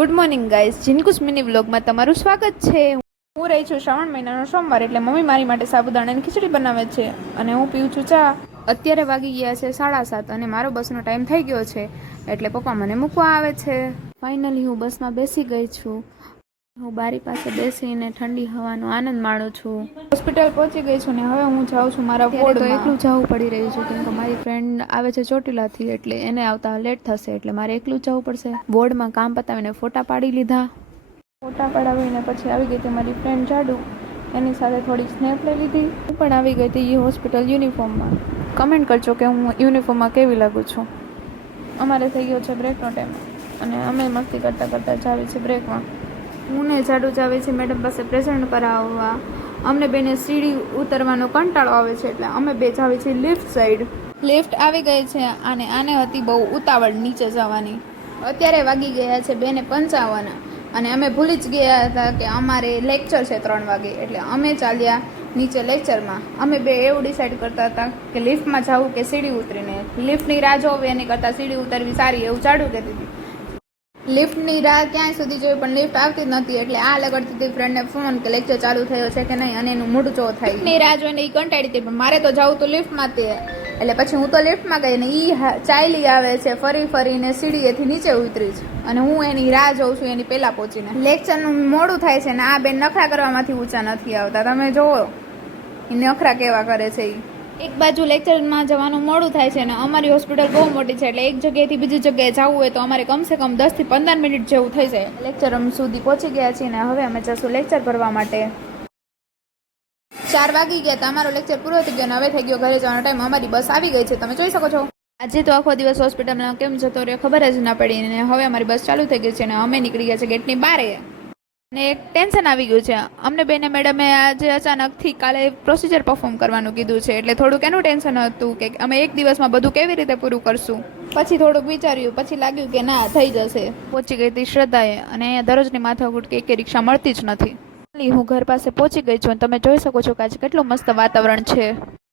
Good morning guys, જિનકુસ mini વ્લોગમાં તમારું સ્વાગત છે. હું રહી છું શ્રાવણ મહિનાનો સોમવાર, એટલે મમ્મી મારી માટે સાબુદાણાની ખીચડી બનાવે છે અને હું પીઉં છું ચા. અત્યારે વાગી ગયા છે 7:30 અને મારો બસનો ટાઈમ થઈ ગયો છે, એટલે પપ્પા મને મૂકવા આવે છે. ફાઇનલી હું બસમાં બેસી ગઈ છું. હું બારી પાસે બેસીને ઠંડી હવાનો આનંદ માણું છું. હોસ્પિટલ પહોંચી ગઈ છું ને હવે હું જાઉં છું મારા વોર્ડમાં. એકલું જવું પડી રહ્યું છે કેમ કે મારી ફ્રેન્ડ આવે છે ચોટીલાથી, એટલે એને આવતા લેટ થશે, એટલે મારે એકલું જવું પડશે. વોર્ડમાં કામ પતાવીને ફોટા પાડી લીધા. ફોટા પડાવીને પછી આવી ગઈ હતી મારી ફ્રેન્ડ જાડુ, એની સાથે થોડી સ્નેપ લઈ લીધી. હું પણ આવી ગઈ હતી હોસ્પિટલ યુનિફોર્મમાં. કમેન્ટ કરજો કે હું યુનિફોર્મમાં કેવી લાગુ છું. અમારે થઈ ગયો છે બ્રેકનો ટાઈમ અને અમે મસ્તી કરતાં કરતાં જાવી છે બ્રેકમાં. હું ને જાડુ જાવે છે મેડમ પાસે પ્રેઝન્ટ કરાવવા. અમને બેને સીડી ઉતરવાનો કંટાળો આવે છે, એટલે અમે બે જાવી છીએ લિફ્ટ સાઈડ. લિફ્ટ આવી ગઈ છે અને આને હતી બહુ ઉતાવળ નીચે જવાની. અત્યારે વાગી ગયા છે 2:55 અને અમે ભૂલી જ ગયા હતા કે અમારે લેક્ચર છે 3 વાગે, એટલે અમે ચાલ્યા નીચે લેક્ચરમાં. અમે બે એવું ડિસાઈડ કરતા હતા કે લિફ્ટમાં જવું કે સીડી ઉતરીને. લિફ્ટની રાહ જોવી એની કરતાં સીડી ઉતરવી સારી, એવું જાડુ કહેતી હતી. લિફ્ટની રાહ ક્યાંય સુધી જોઈ પણ લિફ્ટ આવતી જ નથી, એટલે આ લગડતી હતી ફ્રેન્ડને ફોન કે લેક્ચર ચાલુ થયો છે કે નહીં, અને એનું મૂડ ચો થાય. લિફ્ટની રાહ જોઈને એ કંટાળી હતી, પણ મારે તો જવું તો લિફ્ટમાં તે, એટલે પછી હું તો લિફ્ટમાં ગઈ ને એ ચાલી આવે છે ફરી ફરીને સીડીએથી નીચે ઉતરી છે, અને હું એની રાહ જોઉં છું એની પહેલા પહોંચીને. લેક્ચરનું મોડું થાય છે ને આ બેન નખરા કરવામાંથી ઊંચા નથી આવતા. તમે જોવો એ નખરા કેવા કરે છે. એક બાજુ લેક્ચરમાં જવાનું મોડું થાય છે ને અમારી હોસ્પિટલ બહુ મોટી છે, એટલે એક જગ્યાએથી બીજી જગ્યાએ જવું હોય તો અમારે કમસે કમ 10 થી 15 મિનિટ જેવું થઈ જાય. લેક્ચર સુધી પહોંચી ગયા છીએ ને હવે અમે જશું લેક્ચર ભરવા માટે. 4 વાગી ગયા, તમારો લેક્ચર પૂરો થઈ ગયો અને હવે થઈ ગયો ઘરે જવાનો ટાઈમ. અમારી બસ આવી ગઈ છે, તમે જોઈ શકો છો. આજે તો આખો દિવસ હોસ્પિટલમાં કેમ જતો રહ્યો ખબર જ ના પડી, ને હવે અમારી બસ ચાલુ થઈ ગઈ છે અને અમે નીકળી ગયા છે ગેટની બહાર. ને એક ટેન્શન આવી ગયું છે અમને બેને. મેડમે આજે અચાનકથી કાલે પ્રોસિજર પરફોર્મ કરવાનું કીધું છે, એટલે થોડુંક એનું ટેન્શન હતું કે અમે એક દિવસમાં બધું કેવી રીતે પૂરું કરશું. પછી થોડુંક વિચાર્યું, પછી લાગ્યું કે ના થઈ જશે. પહોંચી ગઈ હતી શ્રદ્ધાએ, અને અહીંયા દરરોજની માથાકૂટ કે રિક્ષા મળતી જ નથી. હું ઘર પાસે પહોંચી ગઈ છું અને તમે જોઈ શકો છો કે આજે કેટલું મસ્ત વાતાવરણ છે.